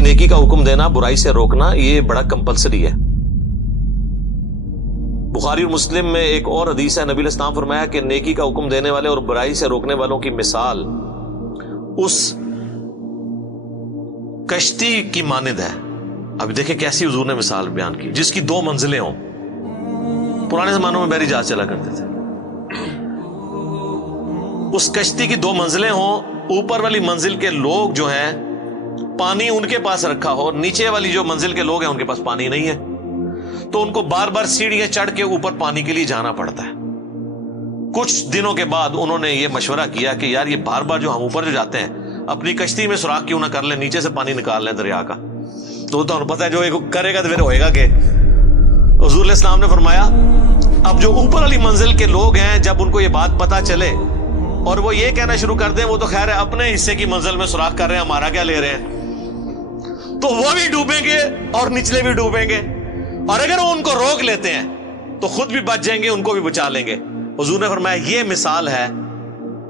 یہ نیکی کا حکم دینا، برائی سے روکنا، یہ بڑا کمپلسری ہے۔ بخاری اور مسلم میں ایک اور حدیث ہے، نبی علیہ السلام فرمایا کہ نیکی کا حکم دینے والے اور برائی سے روکنے والوں کی مثال اس کشتی کی مانند ہے۔ اب دیکھیں کیسی حضور نے مثال بیان کی، جس کی 2 منزلیں ہوں۔ پرانے زمانوں میں بحری جہاز چلا کرتے تھے، اس کشتی کی 2 منزلیں ہوں، اوپر والی منزل کے لوگ جو ہیں پانی ان کے پاس رکھا ہو، نیچے والی جو منزل کے لوگ ہیں ان کے پاس پانی نہیں ہے، تو ان کو بار بار سیڑھیاں چڑھ کے اوپر پانی کے لیے جانا پڑتا ہے۔ کچھ دنوں کے بعد انہوں نے یہ مشورہ کیا کہ یار یہ بار بار جو ہم اوپر جو جاتے ہیں اپنی کشتی میں سوراخ کیوں نہ کر لیں، نیچے سے پانی نکال لیں دریا کا۔ تو انہیں پتا ہے جو کرے گا تو پھر ہوئے گا کہ حضور علیہ السلام نے فرمایا اب جو اوپر والی منزل کے لوگ ہیں جب ان کو یہ بات پتا چلے اور وہ یہ کہنا شروع کر دیں وہ تو خیر ہے اپنے حصے کی منزل میں سوراخ کر رہے ہیں، ہمارا کیا لے رہے ہیں، تو وہ بھی ڈوبیں گے اور نچلے بھی ڈوبیں گے، اور اگر وہ ان کو روک لیتے ہیں تو خود بھی بچ جائیں گے، ان کو بھی بچا لیں گے۔ حضور نے فرمایا یہ مثال ہے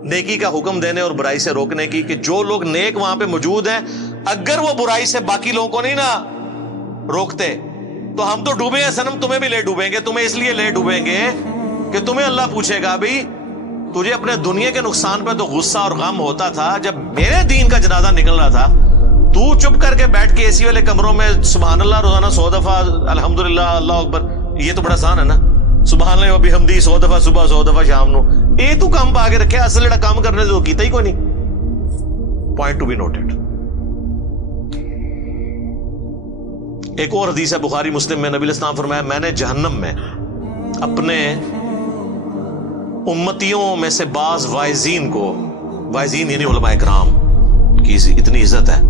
نیکی کا حکم دینے اور برائی سے روکنے کی، کہ جو لوگ نیک وہاں پہ موجود ہیں اگر وہ برائی سے باقی لوگوں کو نہیں نا روکتے تو ہم تو ڈوبے ہیں صنم، تمہیں بھی لے ڈوبیں گے، تمہیں اس لیے لے ڈوبیں گے کہ تمہیں اللہ پوچھے گا بھائی تجھے اپنے دنیا کے نقصان پہ تو غصہ اور غم ہوتا تھا، جب میرے دین کا جنازہ نکل رہا تھا تو چپ کر کے بیٹھ کے اے سی والے کمروں میں سبحان اللہ روزانہ 100 دفعہ الحمدللہ اللہ اکبر، یہ تو بڑا آسان ہے نا، سبحان اللہ و بحمدی 100 دفعہ صبح 100 دفعہ شام نو، اے تو کام پا کے رکھے، اصل جڑا کام کرنے تو کیتا ہی کوئی نہیں۔ Point to be noted. ایک اور حدیث ہے بخاری مسلم میں، نبی علیہ السلام فرمایا میں نے جہنم میں اپنے امتیوں میں سے بعض واعظین کو، واعظین یعنی علماء کرام کی اتنی عزت ہے،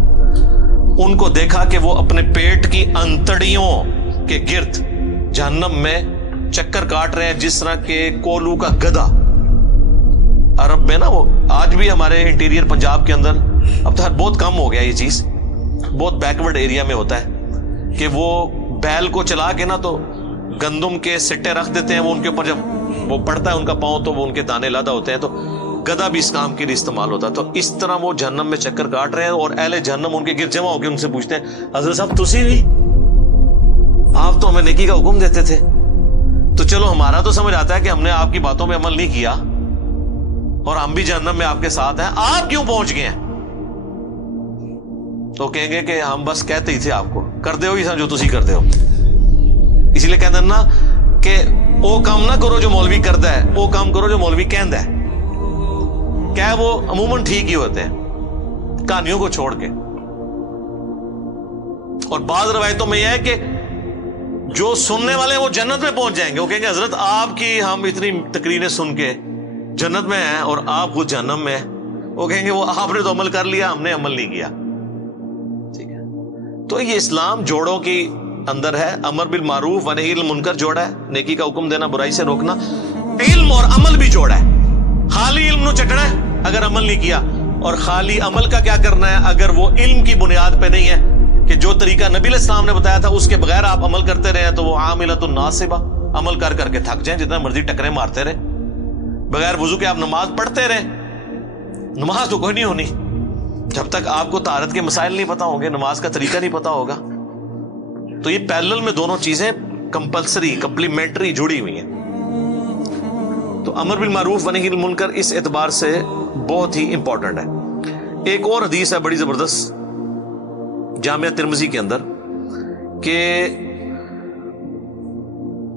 ان کو دیکھا کہ وہ اپنے پیٹ کی انتڑیوں کے گرد جہنم میں چکر کاٹ رہے ہیں جس طرح کہ کولو کا گدھا۔ عرب میں نا وہ آج بھی ہمارے انٹیریئر پنجاب کے اندر اب تو بہت کم ہو گیا یہ چیز، بہت بیکورڈ ایریا میں ہوتا ہے کہ وہ بیل کو چلا کے نا تو گندم کے سٹے رکھ دیتے ہیں، وہ ان کے اوپر جب وہ پڑتا ہے ان کا پاؤں تو وہ ان کے دانے لادا ہوتے ہیں، تو گدھا بھی اس کام کے لیے استعمال ہوتا ہے۔ تو اس طرح وہ جہنم میں چکر کاٹ رہے ہیں اور اہل جہنم ان کے گرد جمع ہو کے ان سے پوچھتے ہیں حضرت صاحب تسی بھی، آپ تو ہمیں نیکی کا حکم دیتے تھے، تو چلو ہمارا تو سمجھ آتا ہے کہ ہم نے آپ کی باتوں پہ عمل نہیں کیا اور ہم بھی جہنم میں آپ کے ساتھ ہیں، آپ کیوں پہنچ گئے ہیں؟ تو کہیں گے کہ ہم بس کہتے ہی تھے آپ کو کر دے ہو یہ جو تسی کر دے ہو، اسی لیے کہتے ہیں نا کہ وہ کام نہ کرو جو مولوی کرتا ہے، وہ کام کرو جو مولوی کہندا ہے، کیا وہ عموماً ٹھیک ہی ہوتے ہیں کہانیوں کو چھوڑ کے۔ اور بعض روایتوں میں یہ ہے کہ جو سننے والے ہیں وہ جنت میں پہنچ جائیں گے، وہ کہیں گے حضرت آپ کی ہم اتنی تقریریں سن کے جنت میں ہیں اور آپ خود جہنم میں ہیں، وہ کہیں گے وہ آپ نے تو عمل کر لیا، ہم نے عمل نہیں کیا۔ ٹھیک ہے، تو یہ اسلام جوڑوں کی اندر ہے، امر بالمعروف و نہی عن المنکر جوڑا ہے، نیکی کا حکم دینا برائی سے روکنا، علم اور عمل بھی جوڑا ہے۔ خالی علم نو چٹنا ہے اگر عمل نہیں کیا، اور خالی عمل کا کیا کرنا ہے اگر وہ علم کی بنیاد پہ نہیں ہے کہ جو طریقہ نبی علیہ السلام نے بتایا تھا اس کے بغیر آپ عمل کرتے رہے تو وہ عاملۃ ناصبہ، عمل کر کر کے تھک جائیں، جتنا مرضی ٹکریں مارتے رہے، بغیر وضو کے آپ نماز پڑھتے رہے، نماز تو کوئی نہیں ہونی جب تک آپ کو طہارت کے مسائل نہیں پتا ہوں گے، نماز کا طریقہ نہیں پتا ہوگا۔ تو یہ پیرلل میں دونوں چیزیں کمپلسری کمپلیمنٹری جڑی ہوئی ہیں۔ تو امر بالمعروف و نہی عن المنکر اس اعتبار سے بہت ہی امپورٹنٹ ہے۔ ایک اور حدیث ہے بڑی زبردست جامعہ ترمذی کے اندر کہ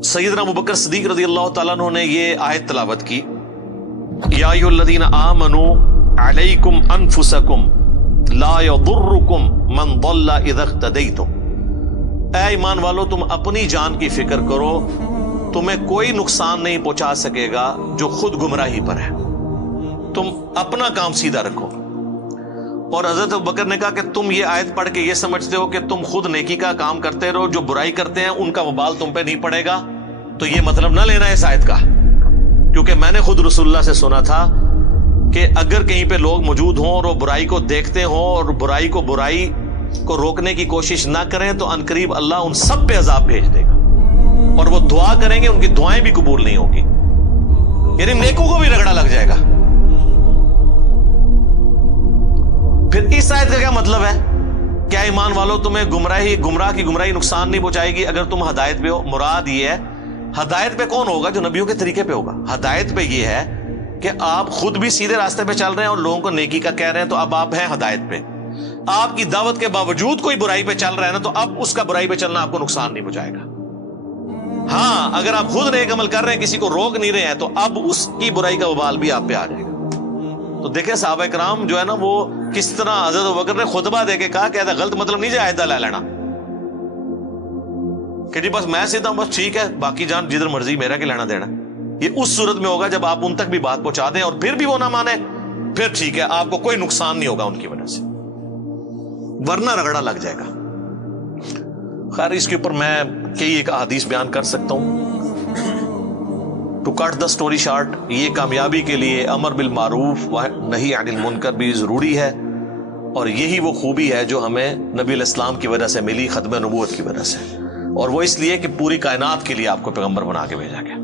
سیدنا ابوبکر صدیق رضی اللہ تعالیٰ عنہ نے یہ آیت تلاوت کی، یا ایھا الذین آمنوا علیکم انفسکم لا یضرکم من ضل اذا اہتدیتم، اے ایمان والو تم اپنی جان کی فکر کرو، تمہیں کوئی نقصان نہیں پہنچا سکے گا جو خود گمراہی پر ہے، تم اپنا کام سیدھا رکھو۔ اور حضرت ابوبکر نے کہا کہ تم یہ آیت پڑھ کے یہ سمجھتے ہو کہ تم خود نیکی کا کام کرتے رہو، جو برائی کرتے ہیں ان کا وبال تم پہ نہیں پڑے گا، تو یہ مطلب نہ لینا ہے اس آیت کا، کیونکہ میں نے خود رسول اللہ سے سنا تھا کہ اگر کہیں پہ لوگ موجود ہوں اور وہ برائی کو دیکھتے ہوں اور برائی کو روکنے کی کوشش نہ کریں تو عنقریب اللہ ان سب پہ عذاب بھیج دے گا، اور وہ دعا کریں گے ان کی دعائیں بھی قبول نہیں ہوگی، یعنی نیکوں کو بھی رگڑا لگ جائے گا۔ پھر اس آیت کا کیا مطلب ہے کیا ایمان والو تمہیں گمراہ کی گمراہی نقصان نہیں پہنچائے گی اگر تم ہدایت پہ ہو؟ مراد یہ ہے ہدایت پہ کون ہوگا؟ جو نبیوں کے طریقے پہ ہوگا۔ ہدایت پہ یہ ہے کہ آپ خود بھی سیدھے راستے پہ چل رہے ہیں اور لوگوں کو نیکی کا کہہ رہے ہیں، تو اب آپ ہیں ہدایت پہ۔ آپ کی دعوت کے باوجود کوئی برائی پہ چل رہا ہے نا، تو اب اس کا برائی پہ چلنا آپ کو نقصان نہیں پہنچائے گا۔ ہاں اگر آپ خود نیک عمل کر رہے ہیں، کسی کو روک نہیں رہے ہیں، تو اب اس کی برائی کا وبال بھی آپ پہ آ جائے گا۔ تو دیکھیں صحابہ کرام جو ہے نا، وہ کس طرح حضرت ابوبکر نے خطبہ دے کے کہا کہ ایسا غلط مطلب نہیں جائے آئندہ لے لینا کہ جی بس میں سیدھا ہوں، بس ٹھیک ہے، باقی جان جدھر مرضی، میرا کہ لینا دینا۔ یہ اس صورت میں ہوگا جب آپ ان تک بھی بات پہنچا دیں اور پھر بھی وہ نہ مانے، پھر ٹھیک ہے، آپ کو کوئی نقصان نہیں ہوگا ان کی وجہ سے، ورنہ رگڑا لگ جائے گا۔ خیر اس کے اوپر میں کئی ایک احادیث بیان کر سکتا ہوں۔ To cut the story short, یہ کامیابی کے لیے امر بالمعروف و نہی عن المنکر بھی ضروری ہے، اور یہی وہ خوبی ہے جو ہمیں نبی علیہ السلام کی وجہ سے ملی، ختم نبوت کی وجہ سے، اور وہ اس لیے کہ پوری کائنات کے لیے آپ کو پیغمبر بنا کے بھیجا گیا۔